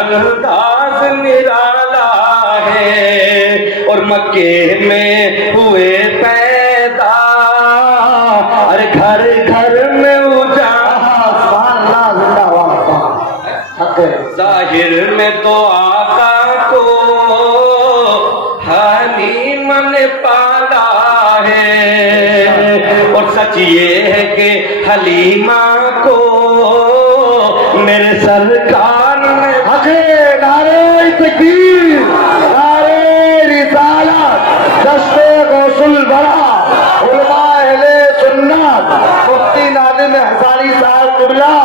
انداز نرالا ہے اور مکے میں ہوئے پیدا، اور گھر گھر میں ظاہر میں تو آقا کو حلیم نے پالا ہے، اور سچ یہ ہے کہ حلیمہ کو میرے سرکار نے نعرہ تکبیر، نعرہ رسالت، دشت غوث الورا، علماء اہل سنت، مفتی ناظم حسانی صاحب قبلہ،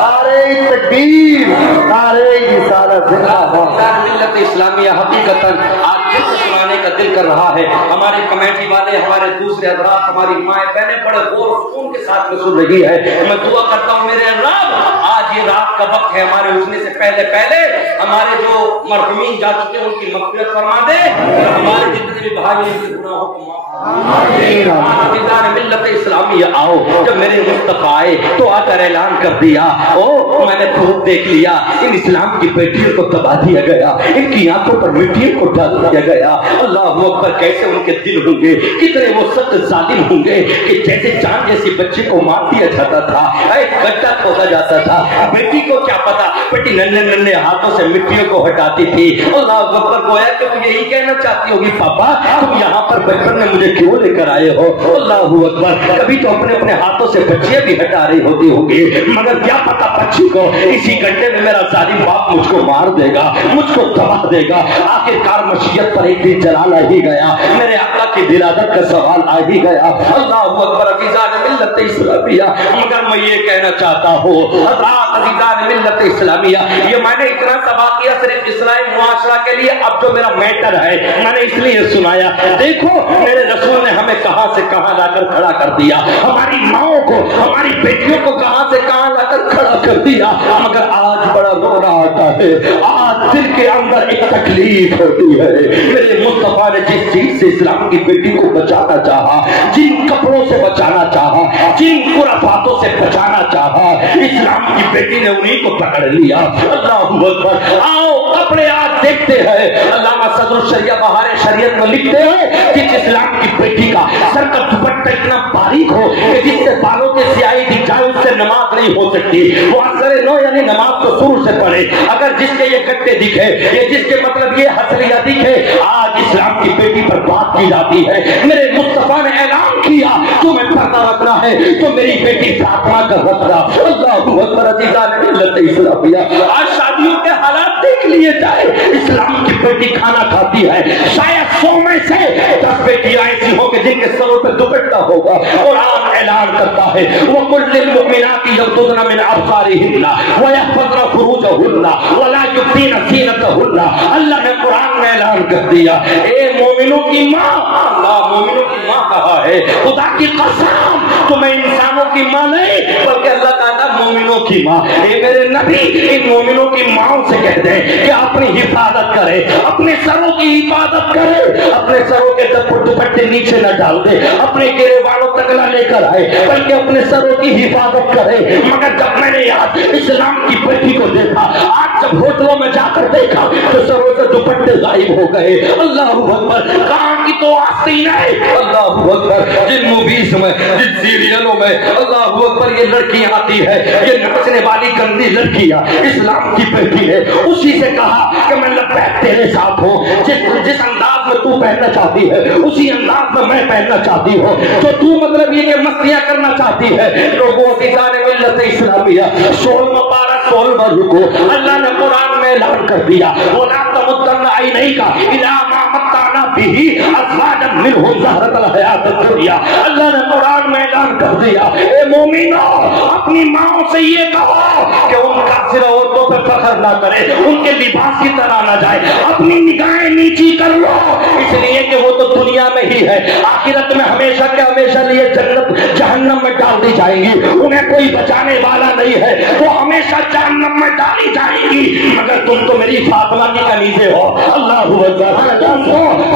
نعرہ تکبیر، نعرہ رسالت زندہ باد۔ ملت اسلامیہ حقیقتاً آج جس سنانے کا دل کر رہا ہے، ہمارے کمیٹی والے، ہمارے دوسرے حضرات، ہماری مائیں بہنیں بڑے غور و سکون کے ساتھ میں سن رہی ہے۔ میں دعا کرتا ہوں میرے رب، آج یہ رات کا وقت ہے، ہمارے اٹھنے سے پہلے ہمارے جو مرحومین جا چکے ہیں ان کی مغفرت فرما دے، ہمارے جتنے بھی بھائی ہیں ان کے گناہوں کو معاف فرما دے۔ ملت اسلامیہ آؤ، جب میرے مصطفیٰ آئے تو آ کر اعلان کر دیا، او میں نے خوب دیکھ لیا، ان اسلام کی بیٹیوں کو دبا دیا گیا، ان کی آنکھوں پر مٹیوں کو ڈال دیا گیا۔ اللہ اکبر، کیسے ان کے دل ہوں گے، کتنے وہ سخت ظالم ہوں گے کہ جیسے جان جیسی بچے کو مار دیا جاتا تھا، ایک گڈھا کھودا جاتا تھا، بیٹی کو کیا پتا، بیٹی ننھے ننھے ہاتھوں سے مٹیوں کو ہٹاتی تھی۔ اللہ اکبر، گویا کہ وہ یہی کہنا چاہتی ہوگی، پاپا تم یہاں پر بچپن میں مجھے کیوں لے کر آئے ہو؟ اللہ اکبر، کبھی تو اپنے اپنے ہاتھوں سے بچیاں بھی ہٹا رہی ہوتی ہوگی، مگر کیا پتا بچی کو اسی گھنٹے میں میرا ظالم باپ مجھ کو مار دے گا، مجھ کو تباہ دے گا۔ آخرکار مشیت پر ایک دن جلال آ ہی گیا، میرے آقا کی ولادت کا سوال آ ہی گیا۔ اللہ اکبر، عزیزان ملت اسلامیہ، مگر میں یہ کہنا چاہتا ہوں حضرات، عزیزان ملت اسلامیہ، یہ میں نے اتنا سبا کیا صرف اسلامی معاشرہ کے لیے، اب جو میرا میٹر ہے میں نے اس لیے سنایا۔ دیکھو میرے رسول نے ہمیں کہاں سے کہاں لا کر کھڑا کر دیا، ہماری ماؤں کو، ہماری بیٹیوں کو کہاں سے کہاں لا کر کھڑا کر دیا، مگر آج بڑا رونا آتا ہے، آج دل کے اندر ایک تکلیف ہوتی ہے۔ میرے مصطفیٰ نے جس چیز سے اسلام کی بیٹی کو بچانا چاہا، جن کپڑوں سے بچانا چاہا، جن خرافاتوں سے بچانا چاہا، اسلام کی بیٹی نے انہیں کو پکڑ لیا۔ اللہ اکبر، آؤ کپڑے آج دیکھتے ہیں، علامہ صدر الشریعہ بہار شریعت میں لکھتے ہیں جس اسلام کی بیٹی کا سر کا دوپٹہ اتنا باریک ہو کہ جس سے بالوں کی سیاہی دکھ جائے اس سے نماز نہیں ہو سکتی، وہ اثر نو یعنی نماز کو شروع سے پڑھے، اگر جس کے یہ گٹے دکھے، یہ جس کے مطلب یہ ہتھیلیاں دکھے، آج اسلام کی بیٹی پر بات کی جاتی ہے۔ میرے مصطفیٰ نے اعلان کیا تمہیں پردہ رکھنا ہے تو میری بیٹی فاطمہ کا رکھنا۔ اللہ اکبر، عزیزان ملت اسلامیہ، آج شادیوں کے حالات دیکھ لیے جائے، اسلام کی بیٹی کھانا کھاتی ہے، شاید 100 میں سے 10 بیٹیاں ایسی ہوں کہ جن کے سروں پہ دوپٹہ ہوگا۔ قرآن اعلان کرتا ہے وَقُلْ لِلْمُؤْمِنَاتِ يَغْضُضْنَ مِنْ أَبْصَارِهِنَّ وَيَحْفَظْنَ فُرُوجَهُنَّ وَلَا يُبْدِينَ زِينَتَهُنَّ۔ اللہ نے قرآن میں اعلان کر دیا، اے مومنوں کی ماں، اللہ مومنوں کی ماں کہا ہے، خدا کی قسم تمہیں انسانوں کی ماں نہیں بلکہ اللہ کہتا مومنوں کی ماں۔ اے میرے نبی، ان مومنوں کی ماں سے کہہ دیں کہ اپنی حفاظت کرے، اپنے سروں کی حفاظت کرے، اپنے سروں کے دوپٹے نیچے نہ ڈال دے، اپنے گرے والوں تک نہ لے کر آئے بلکہ اپنے سروں کی حفاظت کرے۔ مگر جب میں نے آج اسلام کی بیٹی کو دیکھا، آج جب ہوٹلوں میں جا کر دیکھا تو سروں سے دوپٹے غائب ہو گئے۔ اللہ اکبر، کہاں کی تو آستین ہے، اللہ اکبر، جن موویز میں، جن سیریلوں میں اللہ اکبر یہ لڑکیاں آتی ہے، یہ نچنے والی گندی لڑکیاں، اسلام کی بیٹی ہے، اسی سے کہا کہ میں لبیک تیرے ساتھ ہوں، جس انداز میں تو پہننا چاہتی ہے اسی انداز میں پہننا چاہتی ہوں، جو تو مطلب یہ کہ مستیاں کرنا چاہتی ہے۔ لوگوں عزیزان ملت اسلامیہ، 16 پارہ 16 رکو، اللہ نے قرآن میں اعلان کر دیا وَلَا تَمُدَّنَّ عَيْنَيْكَ إِلَىٰ مَا مَتَّعْنَا بِهِ أَزْوَاجًا مِّنْهُمْ زَهْرَةَ الْحَيَاةِ الدُّنْيَا۔ اللہ نے قرآن میں اعلان کر دیا، اے مومنو اپنی ماں سے یہ کہو کہ ان کا صرف عورتوں پر فخر نہ کرے، ان کے لباس کی طرح نہ جائے، اپنی نگاہیں نیچی کر لو، اس لیے کہ وہ تو دنیا میں ہی ہے، آخرت میں ہمیشہ کے ہمیشہ لیے جنت جہنم میں ڈال دی جائیں گی، انہیں کوئی بچانے والا نہیں ہے، وہ ہمیشہ جہنم میں ڈالی جائیں گی، مگر تم تو میری فاطمہ کی کنیزیں ہو۔ اللہ اکبر،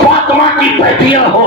فاطمہ کی بیٹیاں ہو،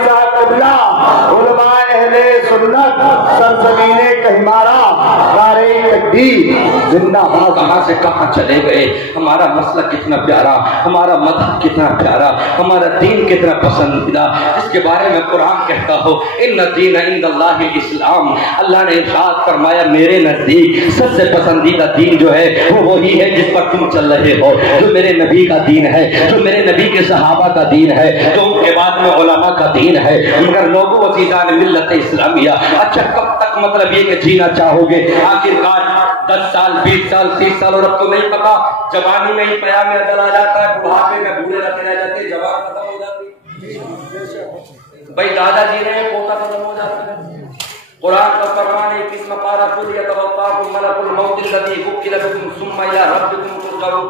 ریزہ قبلہ علماء اہل سنت سرزمین کہمارا نعرہ تکبیر زندہ باد۔ کہاں سے کہاں چلے گئے، ہمارا مسئلہ کتنا پیارا، ہمارا مذہب کتنا پیارا، ہمارا دین کتنا پسندیدہ، جس کے بارے میں قرآن کہتا ہو ان الدین عند اللہ الاسلام۔ اللہ نے ارشاد فرمایا میرے نزدیک سب سے پسندیدہ دین جو ہے وہ وہی ہے جس پر تم چل رہے ہو، جو میرے نبی کا دین ہے، جو میرے نبی کے صحابہ کا دین ہے، جو ان کے بعد میں علماء کا دین ہے۔ مگر لوگوں عزیزان ملت اسلامیہ، اچھا کب تک مطلب یہ کہ جینا چاہو گے؟ آخرکار 10 سال 20 سال 30 سال اور اب تو نہیں پتا، جوانی میں ہی پیام میں عدل آ جاتا ہے، بڑھاپے میں بوڑھے رکھے رہ جاتے، جوان ختم ہو جاتی، بھائی دادا جی رہے ہیں پوتا ختم ہو جاتا ہے۔ قرآن کا فرمان ہے کس مقارہ قل یتوفاکم ملک الموت الذی وکل بکم ثم الی ربکم ترجعون۔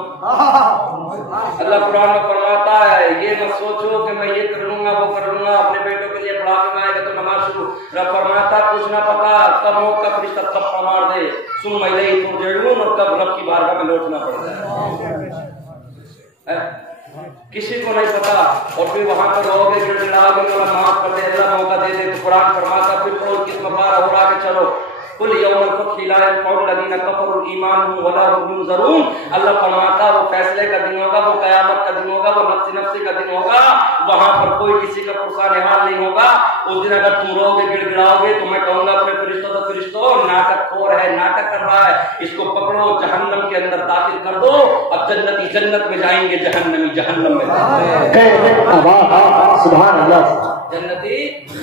اللہ قرآن میں فرماتا ہے یہ مت سوچو کہ میں یہ کر لوں گا وہ کر لوں گا، اپنے بیٹوں کے لیے بڑھاپے میں آئے گا تو نماز شروع، رب فرماتا کچھ نہ پتا کب موت کا فرشتہ تھپڑ مار دے ثم الی ترجعون، اور کب رب کی بارگاہ میں لوٹنا پڑتا ہے، کسی کو نہیں پتا، اور پھر وہاں پر رہو گے گڑ گڑاؤ گے، اللہ معاف کر دے، اللہ موقع دے دے۔ تو قرآن فرماتا پھر پڑھو کس مقارہ اور آگے چلو قل یوم الفتح لا ينفع الذین کفروا ایمانهم ولا هم ينظرون۔ اللہ فرماتا وہ فیصلے کا دن ہوگا، وہ قیامت کا دن ہوگا، وہ نفس نفسی کا دن ہوگا، وہاں پر کوئی کسی کا پرسان حال نہیں ہوگا۔ اس دن اگر تم رو گے گڑ گڑاؤ گے تو میں کہوں گا اپنے فرشتوں تو فرشتوں ناٹک خور ہے، ناٹک کر رہا ہے، اس کو پکڑو جہنم کے اندر داخل کر دو، اب جنتی جنت میں جائیں گے، جہنمی جہنم میں جائیں گے۔ سبحان اللہ۔ جنتی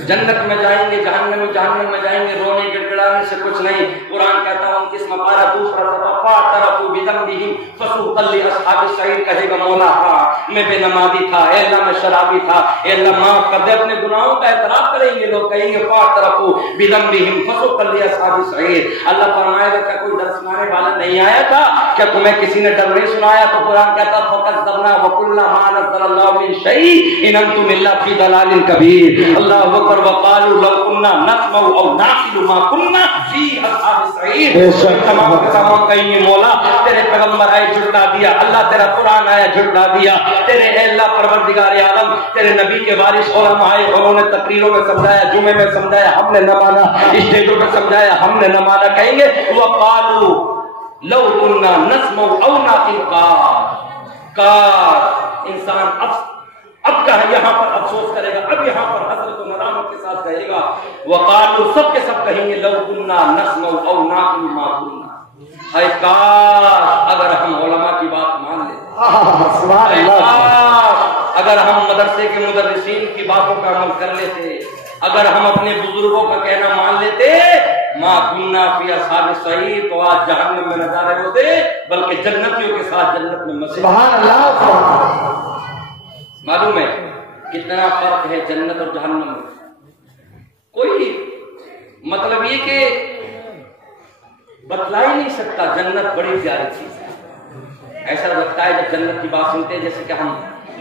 جنت میں جائیں گے، جہنمی جہنم میں جائیں گے، رونے گڑگڑانے سے کچھ نہیں۔ قرآن کہتا ہوں کس مقارہ دوسرا صفحہ ترکوا بذنبہم فسوقا لاصحاب السعیر، کہے گا مولا ہاں میں بے نمازی تھا، اے اللہ میں شرابی تھا، اے اللہ معاف کر دے، اپنے گناہوں کا اعتراف کریں گے لوگ، کہیں گے فاعترفوا بذنبہم فسوقا لاصحاب السعیر۔ اللہ فرمائے گا کیا کوئی ڈر سنانے والا نہیں آیا تھا؟ کیا تمہیں کسی نے ڈر نہیں سنایا؟ تو قرآن کہتا فکذبنا وقلنا ما نزل اللہ من شیء ان انتم الا فی ضلال کبیر۔ اللہ اکبر وقالوا لو كنا نسمع او نعقل ما كنا فی اصحاب السعیر۔ تمام کے تمام کہیں گے مولا تیرے پیغمبر آئے جھٹلا دیا، اللہ تیرا قرآن آیا جھٹلا دیا، تیرے اے اللہ پروردگار عالم تیرے نبی کے وارث علماء آئے، انہوں نے تقریروں میں سمجھایا، جمعے میں سمجھایا، ہم نے نہ مانا، اسٹیجوں میں سمجھایا، ہم نے نہ مانا۔ کہیں گے وقالوا لو كنا نسمع او نعقل، کاش انسان اب کہا یہاں پر افسوس کرے گا، اب یہاں پر حسرت و ندامت کے ساتھ کہے گا وقالوا، سب کے سب کہیں گے لو كنا نسمع او نعقل ما كنا، اے کاش اگر ہم علماء کی بات مان لیتے، کاش اگر ہم مدرسے کے مدرسین کی باتوں کا عمل کر لیتے، اگر ہم اپنے بزرگوں کا کہنا مان لیتے، ما كنا فی اصحاب السعیر، تو آج جہنم میں نہ جا رہے ہوتے بلکہ جنتیوں کے ساتھ جنت میں مسجد۔ سبحان اللہ۔ معلوم ہے کتنا فرق ہے جنت اور جہنم میں؟ کوئی مطلب یہ کہ بتلا ہی نہیں سکتا، جنت بڑی پیاری چیز ہے۔ ایسا لگتا ہے جب جنت کی بات سنتے ہیں جیسے کہ ہم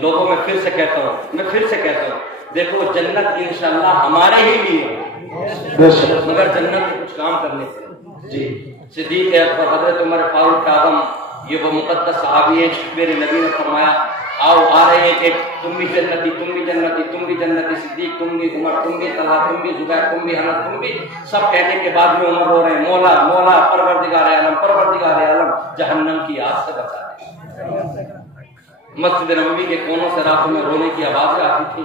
لوگوں میں پھر سے کہتا ہوں دیکھو جنت انشاءاللہ ہمارے ہی لیے، مگر جنت کے کچھ کام کرنے سے۔ جی صدیق اکبر حضرت عمر فاروق اعظم یہ وہ مقدس صحابی ہے، میرے نبی نے فرمایا آؤ آ رہے ہیں کہ تم بھی جنتی، تم بھی جنتی، تم بھی جنتی، صدیق تم بھی، عمر تم بھی، طلحہ تم بھی، زبیر تم بھی، انس تم بھی، سب کہنے کے بعد میں عمر رو رہے ہیں مولا مولا پروردگار عالم پروردگار عالم جہنم کی آگ سے بچا دے۔ مسجد نبوی کے کونوں سے راتوں میں رونے کی آوازیں آتی تھی۔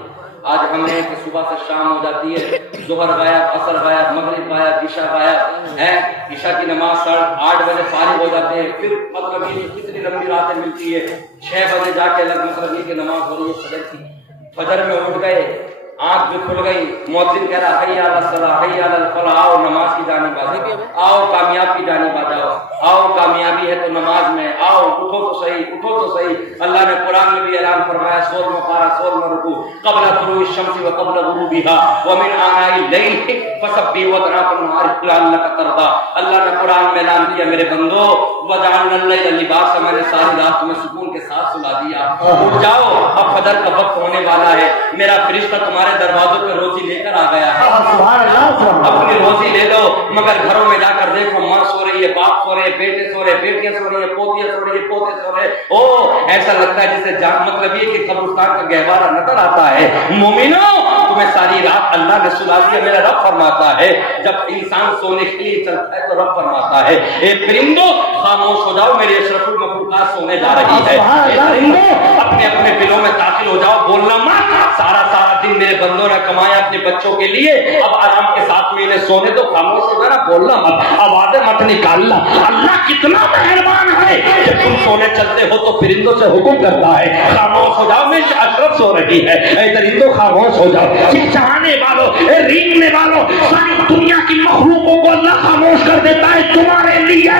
آج ہم نے کہ صبح سے شام ہو جاتی ہے، ظہر غائب، عصر غائب، مغرب غائب، عشاء غائب ہے، عشاء کی نماز 8:30 بجے فارغ ہو جاتے ہیں، پھر مطلب یہ کتنی لمبی راتیں ملتی ہے، 6 بجے جا کے الگ مطلب یہ کہ نماز ہو رہی ہے فجر کی، فجر میں اٹھ گئے، آنکھ بھی کھل گئی، مؤذن کہہ رہا حی علی الصلاۃ حی علی الفلاح، آؤ نماز کی جانب آ جاؤ، آؤ کامیاب کی جانب آ جاؤ، آؤ کامیابی ہے تو نماز میں آؤ، اٹھو تو صحیح، اٹھو تو صحیح۔ اللہ نے قرآن میں بھی اعلان فرمایا 16واں پارہ 16واں رکوع، قبل طلوع الشمس وقبل غروبها ومن آناء الليل فسبح وأطراف النهار لعلك ترضى۔ اللہ نے قرآن میں اعلان کیا میرے بندو وجعلنا الليل لباسا، میں نے ساری رات تمہیں سکون کے ساتھ سلا دیا، اٹھ جاؤ اب فجر کا وقت ہونے والا ہے، میرا فرشتہ تمہارے دروازوں پہ روزی لے کر آ گیا ہے، اپنی روزی لے لو۔ مگر گھروں میں جا کر دیکھو ماں سو رہی رہی ہے، باپ سو رہے ہیں، بیٹے سو رہے ہیں، بیٹیاں سو رہی ہیں، پوتیاں سو رہی ہیں، پوتے سو رہے ہیں۔ او ایسا لگتا ہے جسے جان مطلب یہ کہ قبرستان کا گہوارہ نظر آتا ہے۔ مومنو تمہیں ساری رات اللہ نے سلا دیا، میرا رب فرماتا ہے جب انسان سونے کے لیے چلتا ہے تو رب فرماتا ہے اے پرندو خاموش ہو جاؤ، میری اشرف المخلوقات سونے جا رہی ہے، اے پرندو اپنے اپنے بلوں میں داخل ہو جاؤ، بولنا مت، سارا دن میرے بندوں نے کمایا اپنے بچوں کے لیے، اب آرام کے ساتھ میں انہیں سونے تو خاموش ہو جانا، بولنا مت، آوازیں مت نکالنا۔ اللہ کتنا مہربان ہے، جب تم سونے چلتے ہو تو پرندوں سے حکم کرتا ہے خاموش ہو جاؤ، میری اشرف سو رہی ہے، اے پرندوں خاموش ہو جاؤ، چہچہانے والوں، اے رینگنے والوں، ساری دنیا کی مخلوقوں کو اللہ خاموش کر دیتا ہے تمہارے لیے،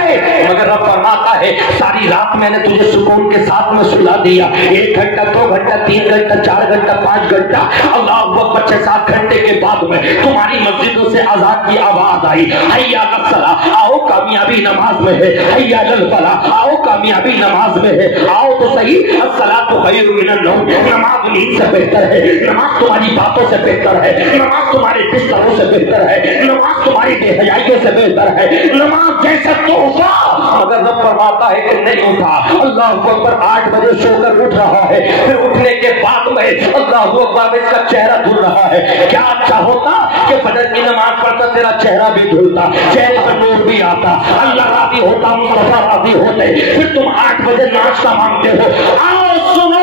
مگر رب فرماتا ہے ساری رات میں نے تجھے سکون کے ساتھ میں سلا دیا، 1 گھنٹہ 2 گھنٹہ 3 گھنٹہ 4 گھنٹہ 5 گھنٹہ، اللہ اکبر 6-7 گھنٹے کے بعد میں تمہاری مسجدوں سے اذان کی آواز آئی، حی علی الصلاۃ، آؤ کامیابی نماز میں ہے، حی علی الفلاح، آؤ کامیابی نماز میں ہے، آؤ تو صحیح، الصلاۃ خیر من النوم، نماز نیند سے بہتر ہے، نماز تمہاری باتوں سے بہتر ہے، نماز تمہارے بستروں سے بہتر ہے، نماز تمہاری بے حیائیوں سے بہتر ہے، نماز جیسا تحفہ، مگر رب فرماتا ہے کہ نہیں اٹھا، اللہ اکبر 8 بجے سو کر اٹھ رہا ہے، پھر اٹھنے کے بعد میں اللہ اکبر اس کا چہرہ دھل رہا ہے، کیا اچھا ہوتا کہ فجر کی نماز پڑھتا تیرا چہرہ بھی دھلتا، چہرے پر نور بھی آتا، اللہ راضی ہوتا، مصطفیٰ راضی ہوتے، پھر تم 8 بجے ناشتہ مانگتے ہو، آؤ سنو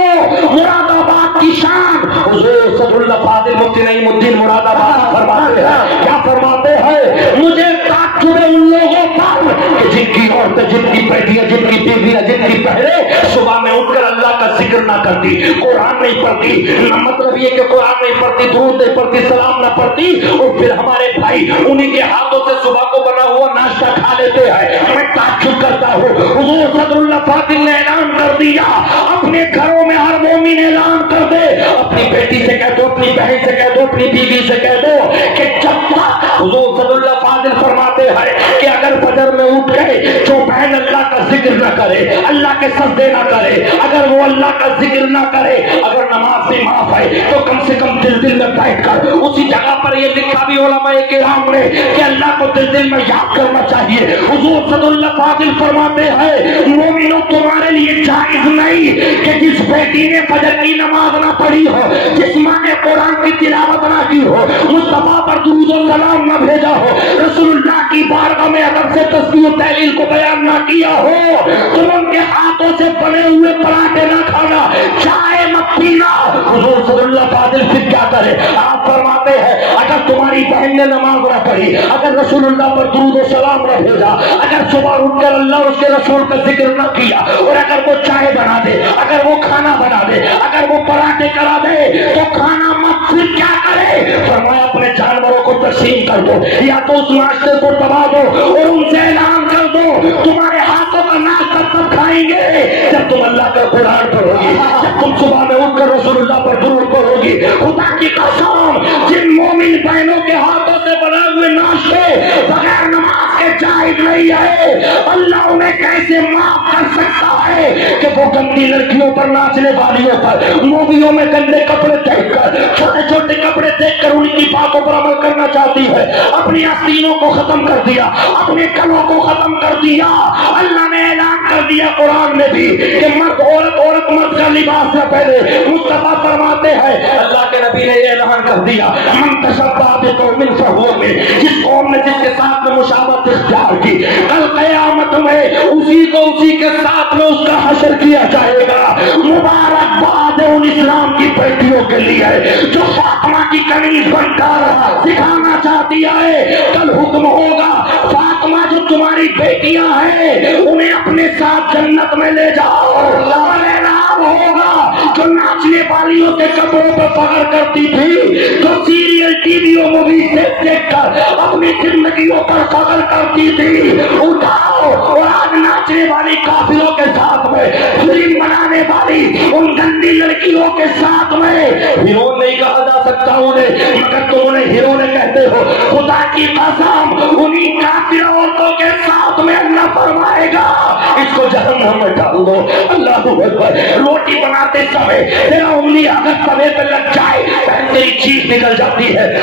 مراد آباد کی شان، حضور صدر اللہ فاضل مفتی نعیم الدین مراد آباد فرماتے ہیں، کیا فرماتے ہیں، مجھے تعجب ہے ان لوگوں پر کہ جن کی عورتیں، جن کی بیٹیاں، جن کی بیویاں، جن کی بہنیں صبح میں اٹھ کر اللہ کا ذکر نہ کرتی، قرآن نہیں پڑھتی، مطلب یہ کہ قرآن نہیں پڑھتی، درود نہیں پڑھتی، سلام نہ پڑھتی، اور پھر ہمارے بھائی انہی کے ہاتھوں سے صبح کو بنا ہوا ناشتہ کھا لیتے ہیں۔ میں تعجب کرتا ہوں، حضور صدر اللہ فاضل نے اعلان کر دیا، اپنے گھروں میں ہر مومن اعلان کر دے، اپنی بیٹی سے کہہ دو، اپنی بہن سے کہہ دو، اپنی بیوی سے کہہ دو کہ جب تک حضور صدر اللہ فاضل فرماتے ہیں کہ اگر فجر میں اٹھ گئے جو بہن اللہ کا ذکر نہ کرے، اللہ کے سجدے نہ کرے، اگر وہ اللہ کا ذکر نہ کرے، اگر نماز سے معاف ہے تو کم سے کم دل میں بیٹھ کر اسی جگہ پر یہ لکھا بھی علماء کرام نے کہ اللہ کو دل میں یاد کرنا چاہیے۔ حضور صلی اللہ فاضل فرماتے ہیں مومنوں تمہارے لیے جائز نہیں کہ جس بیٹی نے فجر کی نماز نہ پڑھی ہو، جس ماں نے قرآن کی تلاوت نہ کی ہو، مصطفیٰ پر درود و سلام نہ بھیجا ہو، رسول اللہ کی بارگاہ میں ادب سے تسبیح و تحلیل کو بیان نہ کیا ہو، تم ان کے ہاتھوں سے بنے ہوئے پراٹھے نہ کھانا، چائے مت پینا۔ حضور صلی اللہ فاضل پھر کیا کرے؟ آپ فرماتے ہیں اگر تمہاری بہن نے نماز نہ پڑھی، اگر رسول اللہ پر درود و سلام نہ بھیجا، اگر صبح اٹھ کر اللہ اور اس کے رسول کا ذکر نہ کیا، اور اگر وہ چائے بنا دے، اگر وہ کھانا بنا دے، اگر وہ پراٹھے کرا دے تو کھانا مت، پھر کیا کرے؟ فرمایا اپنے جانوروں کو تقسیم کر دو، یا تو اس ناشتے کو دبا دو اور ان سے اعلان کر دو تمہارے ہاتھوں کا ناشتہ تب کھائیں گے جب تم اللہ کا قرآن پڑھو گی، جب تم صبح میں اٹھ کر رسول اللہ پر درود پڑھو گی۔ خدا کی قسم جن مومن بہنوں کے ہاتھوں سے بنا ہوئے ناشتے بغیر نماز کے جائز نہیں ہے، اللہ انہیں کیسے معاف کر سکتا ہے کہ وہ گندی لڑکیوں پر، ناچنے والیوں پر، موویوں میں گندے کپڑے دیکھ کر، چھوٹے چھوٹے کپڑے دیکھ کر ان کی باتوں پر عمل کرنا چاہتی ہے، اپنی آستینوں کو ختم کر دیا، اپنے کلوں کو ختم کر دیا۔ اللہ نے اعلان کر دیا قرآن میں بھی کہ مرد عورت، عورت مرد کا لباس نہ پہنے۔ مصطفیٰ فرماتے ہیں اللہ کے نبی نے یہ اعلان کر دیا من تشبہ بقوم فہو منہم، جس قوم نے جس کے ساتھ میں مشابہت اختیار کی، کل قیامت میں اسی کو اسی کے ساتھ میں اس کا حشر کیا جائے گا۔ مبارکباد ان اسلام کی بیٹیوں کے لیے جو فاطمہ کی کنیز بن کر سکھانا چاہتی ہے، کل حکم ہوگا فاطمہ جو تمہاری بیٹیاں ہیں انہیں اپنے ساتھ جنت میں لے جاؤ، اور اعلان ہوگا جو ناچنے والیوں کے کپڑوں پر فخر کرتی تھی، جو سیریل ٹی وی اور مووی دیکھ کر اپنی زندگیوں پر فخر کرتی تھی، اٹھاؤ اور آج ناچنے والی کافروں کے ساتھ میں، فلم بنانے والی ان گندی لڑکیوں کے ساتھ میں، ہیرو نہیں کہا جا سکتا انہیں مگر تم انہیں ہیرو نے کہتے ہو، خدا کی قسم انہی کافر عورتوں کے ساتھ میں اللہ فرمائے گا اس کو جہنم میں ڈال دو۔ اللہ اکبر، روٹی بناتے سمے تیرا انگلی اگر توے پہ لگ جائے تیری چیخ نکل جاتی ہے،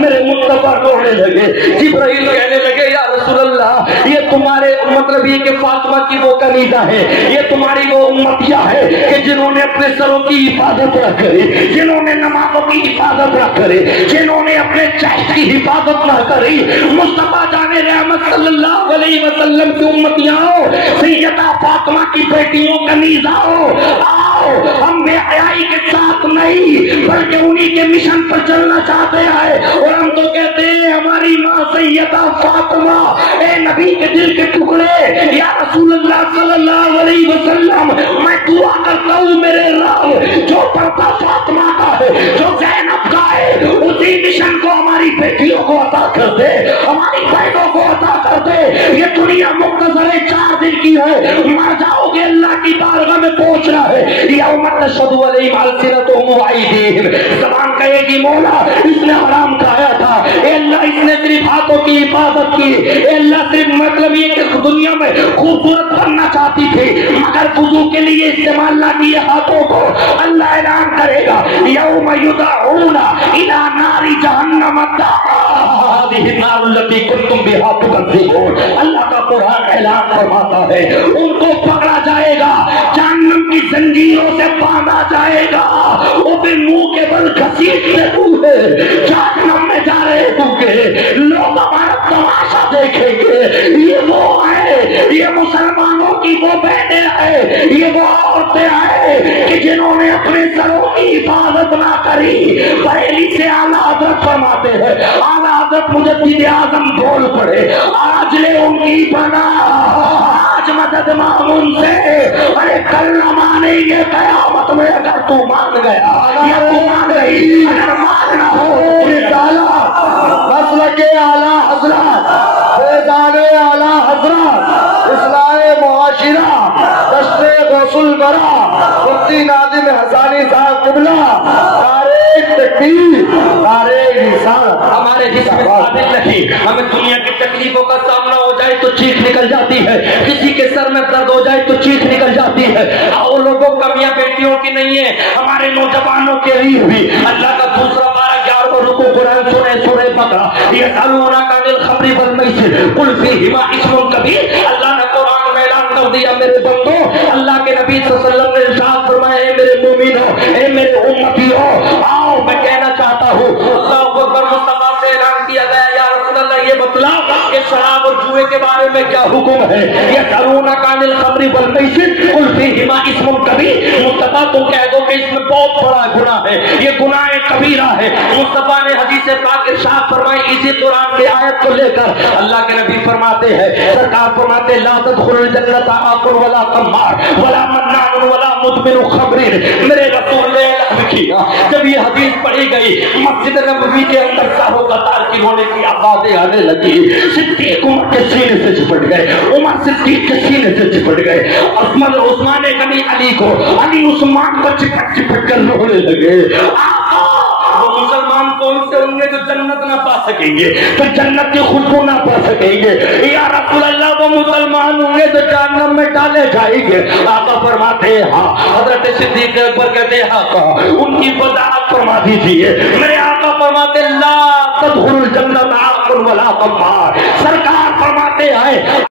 میرے مصطفیٰ رونے لگے۔ جبرائیل کہنے لگے یا رسول اللہ یہ تمہارے مطلب یہ کہ فاطمہ کی وہ کنیزہ ہے، یہ تمہاری وہ امتیہ ہے کہ جنہوں نے اپنے سروں کی حفاظت نہ کری، جنہوں نے نمازوں کی حفاظت نہ کری، جنہوں نے اپنے چہر کی حفاظت نہ کری۔ مصطفیٰ جان رحمت صلی اللہ علیہ وسلم کی امتیاں، سیدہ فاطمہ کی بیٹیوں کنیزاؤں، آؤ ہم بے حیائی کے ساتھ نہیں بلکہ انہی کے مشن پر چلنا چاہتے ہیں، اور ہم تو کہتے ہیں ہماری ماں سیدہ فاطمہ، اے نبی کے دل کے ٹکڑے یا رسول اللہ صلی اللہ علیہ وسلم، میں دعا کرتا ہوں میرے رب جو پردہ فاطمہ کا ہے، جو زینب کا ہے، اسی مشن کو ہماری بیٹیوں کو عطا کر دے، ہماری بہنوں کو عطا کر دے۔ یہ دنیا مختصر 4 دن کی ہے، مر جاؤ گے اللہ کی بارگاہ میں پہنچنا ہے۔ یوم تشہد علیہم السنتہم وایدیہم، زبان کہے گی مولا اس نے حرام کھایا تھا، اے اللہ اس نے صرف ہاتھوں کی حفاظت کی، اے اللہ صرف مطلب یہ کہ دنیا میں خوبصورت بننا چاہتی تھی مگر وضو کے لیے استعمال نہ کیے ہاتھوں کو۔ اللہ اعلان کرے گا یوم یدعون الی نار جہنم دعا هذه النار التي كنتم بها تكذبون۔ اللہ کا قرآن اعلان فرماتا ہے ان کو پکڑا جائے گا، جہنم کی زنجیروں سے باندھا جائے گا، وہ پھر منہ کے بل گھسیٹتے ہوئے جہنم میں جا رہے ہوں گے، لوگ ہمارا تماشا دیکھیں گے۔ یہ وہ ہے، یہ مسلمانوں کی وہ بہنیں ہیں، یہ وہ عورتیں ہیں کہ جنہوں نے اپنے سروں کی حفاظت نہ کری۔ بریلی سے اعلیٰ حضرت فرماتے ہیں، اعلیٰ حضرت مجدد اعظم بول پڑے آج لے ان کی بنا، آج مدد مانگ سے، ارے کل نہ مانیں گے قیامت میں اگر تو مان گیا یا تو مان گئی، اگر ماننا ہو مسلک اعلیٰ حضرت، فیضان اعلیٰ حضرت، اصلاح معاشرہ، دشت غوث البرا، مفتی ناظم حسانی صاحب قبلہ، نعرہ تکبیر، نعرہ رسالت۔ ہمارے جسم ثابت رکھی، ہمیں دنیا کی تکلیفوں کا سامنا ہو جائے تو چیخ نکل جاتی ہے، کسی کے سر میں درد ہو جائے تو چیخ نکل جاتی ہے۔ اور لوگوں کمیاں بیٹیوں کی نہیں ہے، ہمارے نوجوانوں کے لیے بھی اللہ کا دوسرا پارہ 11واں رکوع قرآن سورہ بقرہ، یسألونک عن الخمر والمیسر قل فیہما اسم کبیر۔ اللہ نے قرآن میں اعلان کر دیا میرے بندو، اللہ کے نبی صلی اللہ علیہ وسلم نے ارشاد فرمایا اے میرے مومنوں، اے میرے امتیوں، آؤ میں کہنا چاہتا ہوں، اللہ اکبر، مصطفیٰ سے اعلان کیا گیا یا رسول اللہ یہ بتلاؤ کہ شراب اور جوئے کے بارے میں کیا حکم ہے۔ یسألونک عن الخمر والمیسر قل فیہما اسم کبیر، مصطفیٰ تم کہہ دو کہ اس میں بہت بڑا گناہ ہے، یہ گناہ کبیرہ ہے۔ مصطفیٰ نے حدیث پاک ارشاد فرمائی اسی قرآن کی آیت کو لے کر، اللہ کے نبی فرماتے ہیں، سرکار فرماتے ہیں لا تدخلوا الجنۃ عاقر ولا طماع ولا منان ولا مدمن خمر۔ میرے رسول نے اعلان کیا، جب یہ حدیث پڑھی گئی مسجد نبوی کے اندر ساروں قطار کی ہونے کی آوازیں آنے لگی، صدیق عمر کے سینے سے چپٹ گئے، عمر صدیق کے سینے سے چپٹ گئے، عثمان غنی علی کو، علی عثمان کو چپٹ چپٹ کر رونے لگے۔ وہ مسلمان کون سے ہوں گے جو جنت نہ پا سکیں گے، تو جنت کی خوشبو نہ پا سکیں گے؟ یا رسول اللہ وہ مسلمان ہوں گے جو جہنم میں ڈالے جائیں گے۔ آقا فرماتے ہیں ہاں، حضرت صدیق اکبر کہتے ہیں آقا ان کی وضاحت فرما دیجیے۔ میرے آقا فرماتے لا تدخلوا الجنۃ عاقر ولا طماع، سرکار فرماتے ہیں